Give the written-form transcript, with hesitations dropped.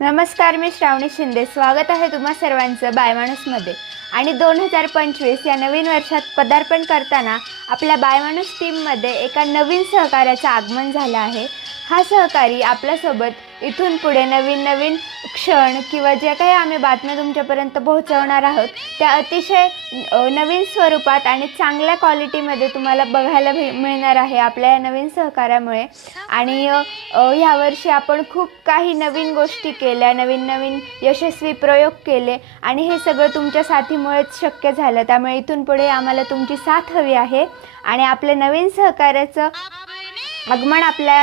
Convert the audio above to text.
नमस्कार, मी श्रावणी शिंदे. स्वागत आहे तुम्हा सर्वांचं बायमाणूसमध्ये. आणि 2025 या नवीन वर्षात पदार्पण करताना आपल्या बायमाणूस टीममध्ये एका नवीन सहकार्याचं आगमन झालं आहे. हा सहकारी आपल्यासोबत इथून पुढे नवीन नवीन क्षण किंवा जे काही आम्ही बातम्या तुमच्यापर्यंत पोहोचवणार आहोत त्या अतिशय नवीन स्वरूपात आणि चांगल्या क्वालिटीमध्ये तुम्हाला बघायला मिळणार आहे आपल्या या नवीन सहकार्यामुळे. आणि ह्यावर्षी आपण खूप काही नवीन गोष्टी केल्या, नवीन नवीन यशस्वी प्रयोग केले आणि हे सगळं तुमच्या साथीमुळेच शक्य झालं. त्यामुळे इथून पुढे आम्हाला तुमची साथ हवी आहे आणि आपल्या नवीन सहकार्याचं आगमन आपल्या